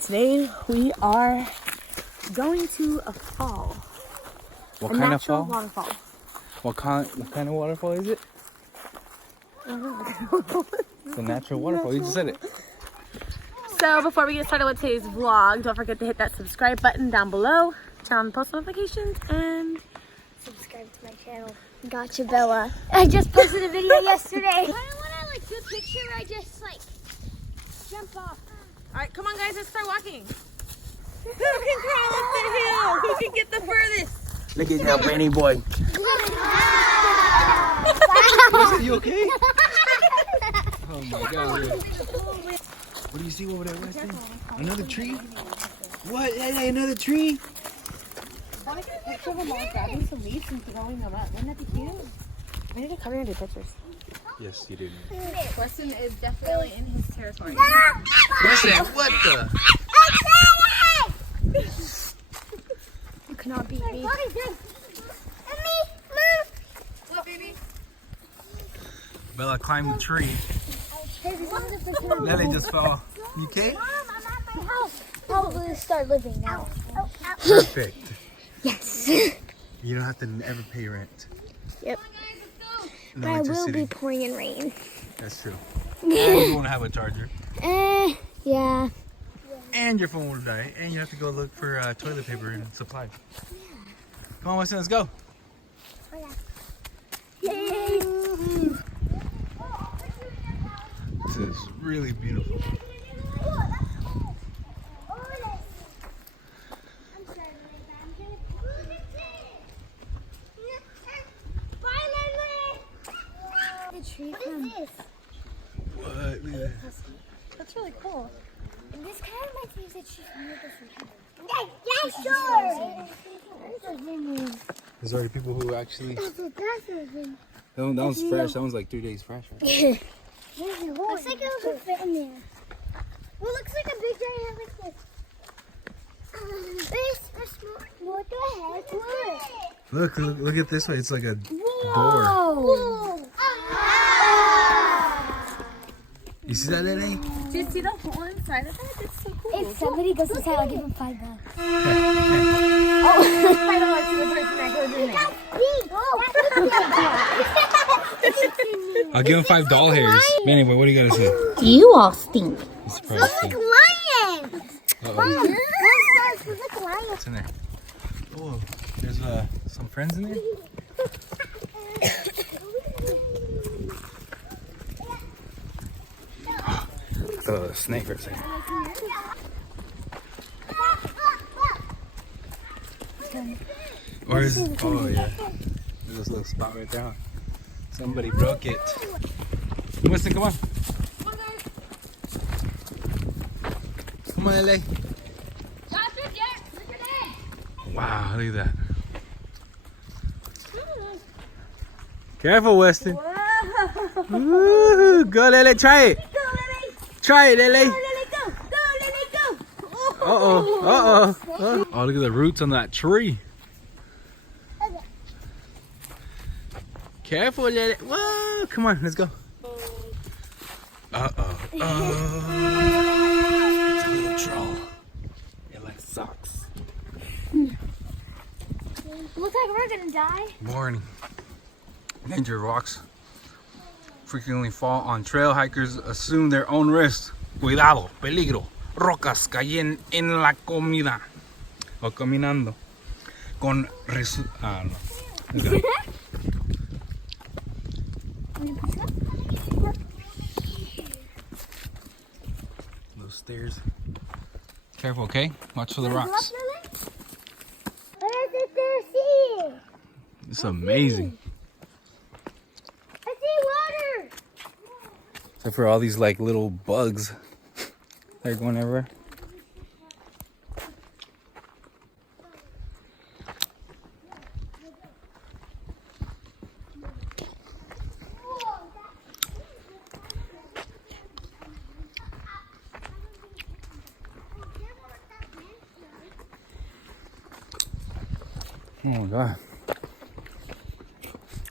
Today we are going to a fall. What kind of fall? Waterfall. What kind of waterfall is it? It's a natural waterfall. You just said it. So before we get started with today's vlog, don't forget to hit that subscribe button down below, turn on the post notifications, and subscribe to my channel. Gotcha, Bella. I just posted a video yesterday. I don't want to do a picture where I just jump off. all right, come on guys, let's start walking. Who can crawl up the hill? Who can get the furthest? Look at that Benny boy. Are you okay? Oh my God. What do you see over there, Weston? Another tree? What? Another tree? I want to get a picture of them all grabbing some leaves and throwing them up. Wouldn't that be cute? I need to come here and do pictures. Yes, you did. Weston is definitely in his territory. Weston, what the? You cannot beat me. What, baby? Bella climbed the tree. Lily just fell. You okay? Probably start living now. Perfect. Yes. You don't have to ever pay rent. Yep. In But I will electricity. be pouring in rain. That's true. And you won't have a charger. Yeah. And your phone will die. And you have to go look for toilet paper and supplies. Come on, Weston, let's go. Yay. This is really beautiful. The tree from What? Look at that. That's really cool. and this kind of reminds me of the tree from the Yeah, sure. There's already people who actually. That one's fresh. That one's like 3 days fresh. Right? Looks like it would fit in there. Well, looks like a big giant like this. What the heck? Look at this way. It's like a door. Whoa! You see that, Lily? Do you see the hole inside of it? It's so cool. If somebody goes inside, I'll give him $5. $5 to the person that goes in there. I'll give him $5 hairs. Anyway, what do you gotta say? You all stink. It's probably stink. Lion! Uh-oh. Look, lion. What's in there? Oh, there's some friends in there. The snake right there. Or is it? Oh yeah. There's this little spot right there. Somebody broke it. Winston, come on. Come on, LA. Wow, look at that. Careful, Weston. Woo, go, Lele, try it. Try it, Lele. Uh-oh. Oh, look at the roots on that tree. Careful, Lele. Whoa, come on, let's go. Uh-oh. It's a little troll. It like sucks. Looks like we're gonna die. Warning. Danger rocks frequently fall on trail. Hikers assume their own risk. Cuidado, peligro. Rocas caen en la comida. O caminando. Con no. Let's go. Those stairs. Careful, okay? Watch for the rocks. What is it there? See? It's amazing. I see water. Except for all these like little bugs. They're going everywhere. Oh my God.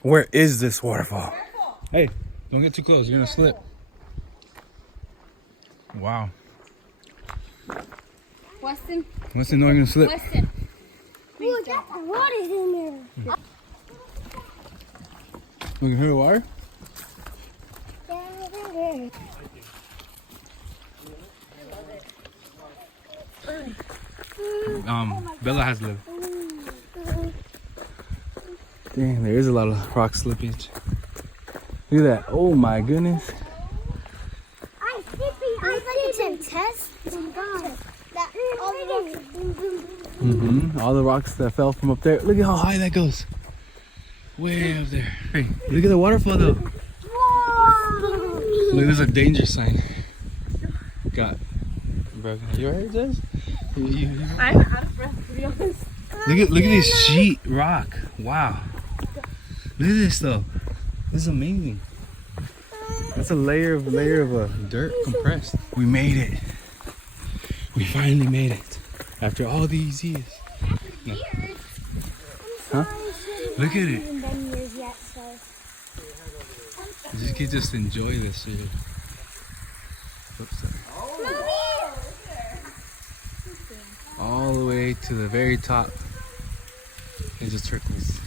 Where is this waterfall? Hey, don't get too close. You're gonna slip. Wow. Listen, no, I'm gonna slip. Listen. Look, the water's in there. We can hear the water? Bella has lived. Dang, there is a lot of rock slippage. Look at that. Oh my goodness. I like some tests. All the rocks that fell from up there. Look at how high that goes. Way up there. Hey, look at the waterfall though. Look, there's a danger sign. God. Broken. You alright, Jess? I'm out of breath, to be honest. Look at this sheet rock. Wow. Look at this though. This is amazing. That's a layer of dirt compressed. We made it. We finally made it. After all these years. No. Huh? Look at it. You can just enjoy this shit. Oops, sorry. All the way to the very top. It's just turquoise.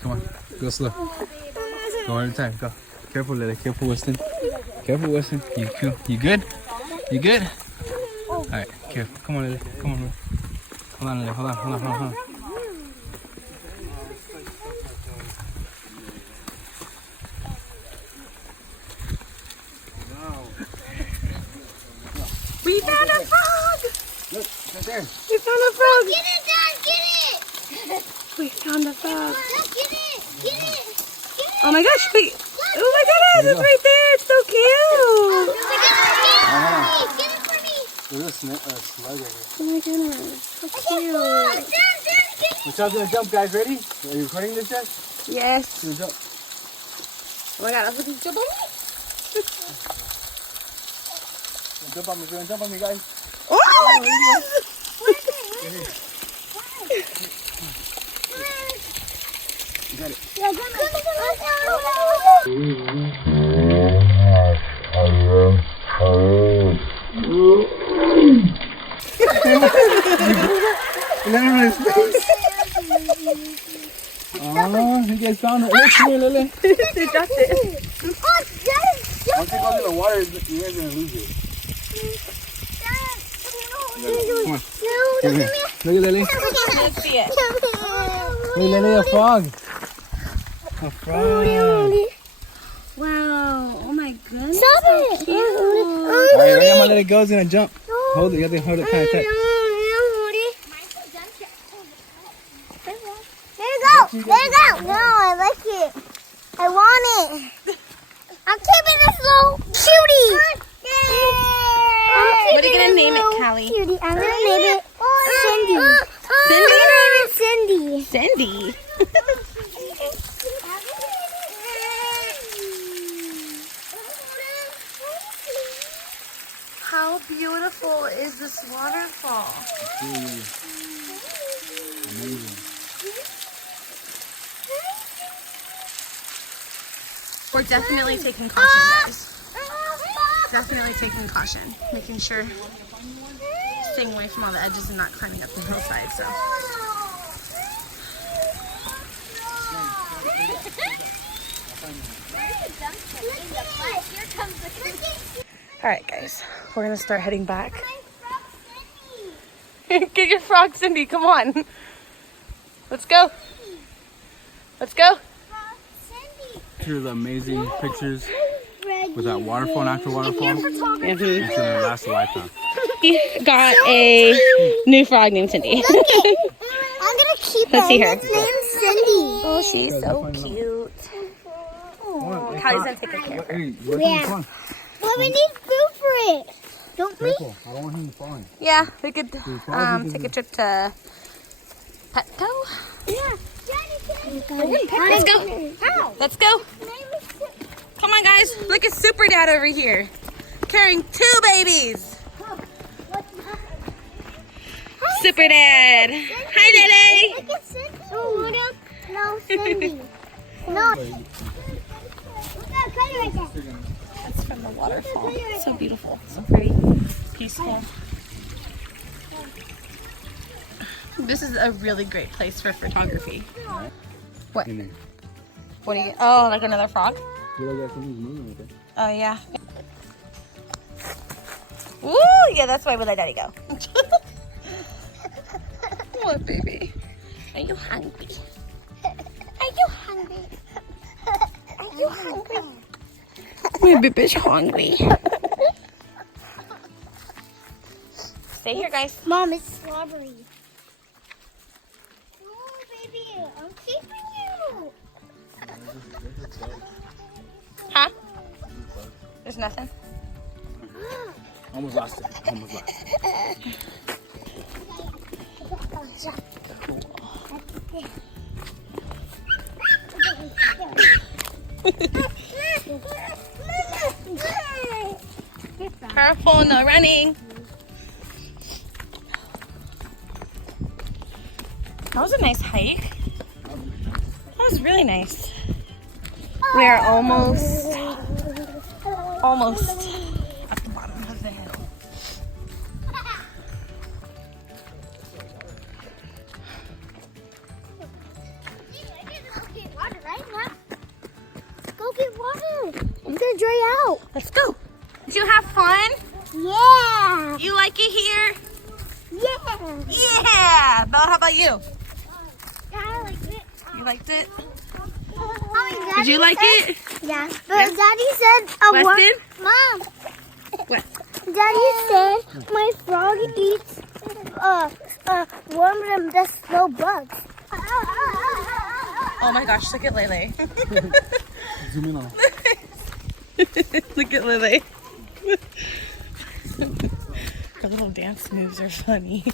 Come on, go slow. Go one at a time, go. Careful, Lily. Careful, Weston. Careful, Weston. You cool? You good? You good? Alright, careful. Come on, Lily. Come on, Lily. Hold on, Lily. Hold on. We found a frog! Look, right there. We found a frog! Get it, Dad! Get it! We found a frog. Get it! Get it! Oh my gosh, wait. Oh my goodness, it's right there. It's so cute. Get it for me! There's a slug right here. Oh my goodness, so cute. The child's gonna jump, guys. Ready? Are you recording this, Jess? Yes. It's gonna jump. Oh my god, I was looking jump on me. Jump on me, Jordan. Jump on me, guys. Oh my goodness. You got it. Oh, you guys found it. Look here, Lily. They dropped it. Once it goes in the water, you guys are gonna lose it. Come on. Look at Lily. Let's see it. Hey, Lily, a frog. A frog. Wow. Oh my goodness. Stop so it. cute. Alright, right now, let it go. It's gonna jump. Hold it. You have to hold it kind of tight. There you go. No, I like it. I want it. I'm keeping this little cutie. What are you gonna name it, Callie? Cutie. I'm gonna name it Cindy. Cindy? Cindy. How beautiful is this waterfall? Amazing. We're definitely taking caution, guys. Definitely taking caution. Making sure, staying away from all the edges and not climbing up the hillside, so. Alright guys, we're gonna start heading back. Get your frog, Cindy, come on. Let's go. Let's go. Here's the amazing pictures with that waterfall and after waterfall. It's Mm-hmm. gonna last a lifetime. We got a new frog named Cindy. I'm gonna keep Let's see her. It's named Cindy. Oh, she's so cute. Oh, Callie's gonna take good care of her. Hey, Yeah. come on. Well, we need food for it. Don't we? Careful. I don't want him falling. Yeah, we could take a trip to Petco. Yeah. Let's go. Let's go. Come on, guys. Look at Super Dad over here carrying 2 babies. Super Dad. Hi, Lily. Look at Cindy. Oh, no, Cindy. No. Look at Cali right there. from the waterfall. It's so beautiful, so pretty, peaceful. This is a really great place for photography. What? What do you? Oh, like another frog? Oh yeah. Ooh, yeah, that's why we let Daddy go. What, baby? Are you hungry? Are you hungry? Are you hungry? My baby's hungry. Stay here, guys. Mom, it's strawberry. Oh, baby, I'm keeping you. Huh? There's nothing? Almost lost it. Almost lost it. Careful, no running. That was a nice hike. That was really nice. We are almost at the bottom of the hill. Go get water. I'm gonna dry out. Let's go. Did you have fun? Yeah. You like it here? Yeah. Yeah. Bella, how about you? I liked it. You liked it? Mommy, Did you like it? Yeah. But Daddy said, Weston? Mom. What? Daddy said my frog eats worms and the slow bugs. Oh my gosh, look at Lele. Zoom in on. Look at Lele. Her little dance moves are funny.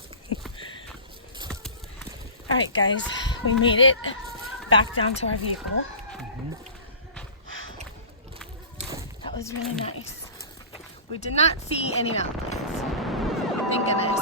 Alright guys, we made it back down to our vehicle. That was really nice. We did not see any mountains. Thank goodness.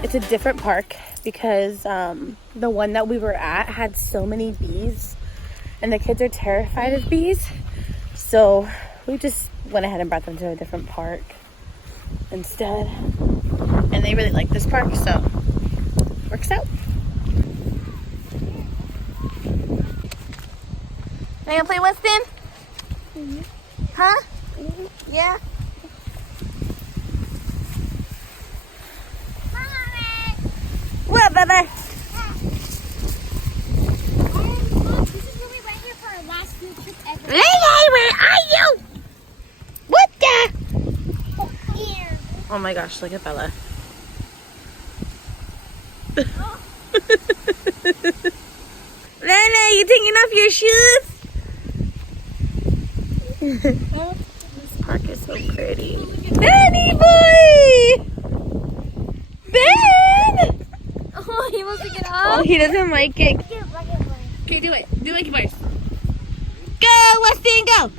It's a different park because the one that we were at had so many bees and the kids are terrified of bees. So we just went ahead and brought them to a different park instead. And they really like this park, so works out. Are you gonna play Weston? Mm-hmm. Huh? Mm-hmm. Yeah. What, Bubba? This is where we went here for our last field trip ever. Lele, where are you? What the? Here. Oh my gosh, look at Bella. Lele, you taking off your shoes? This park is so pretty. Benny boy! Ben! Oh, he wants to get Oh, up. he doesn't like it. Okay, do it. Do like your voice. Go, Weston, go!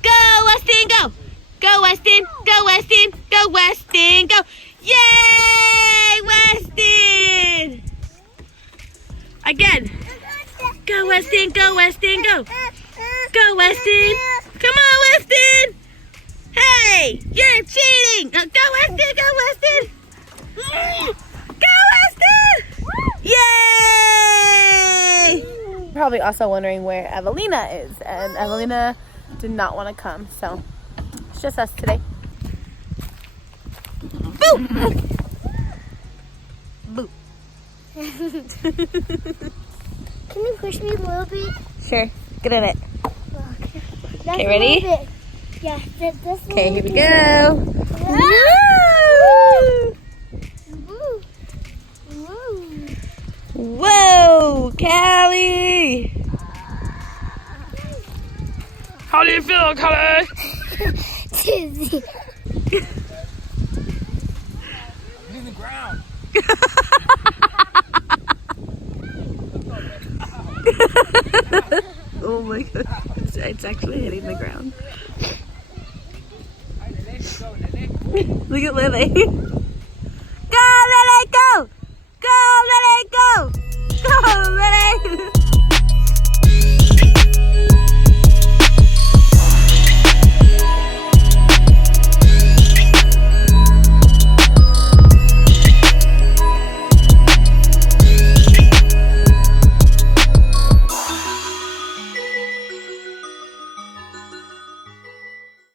Go, Weston, go! Go, Weston! Go, Weston! Go, Weston! Go! Yay, Weston! Again. Go, Weston! Go, Weston! Go! Go, Weston! Come on, Weston! Hey, you're cheating! Go, Weston! Go, Weston! Go, Weston! Yay! Probably also wondering where Evelina is, and Evelina did not want to come, so it's just us today. Boo! Boo. Can you push me a little bit? Sure. Get in it. That's Okay, a ready? little bit. Yeah, that's a Okay, here little we bit. go. Woo! Woo! Whoa, Callie! How do you feel, Cali? Dizzy. In the ground. Oh my god, it's actually hitting the ground. Look at Lily.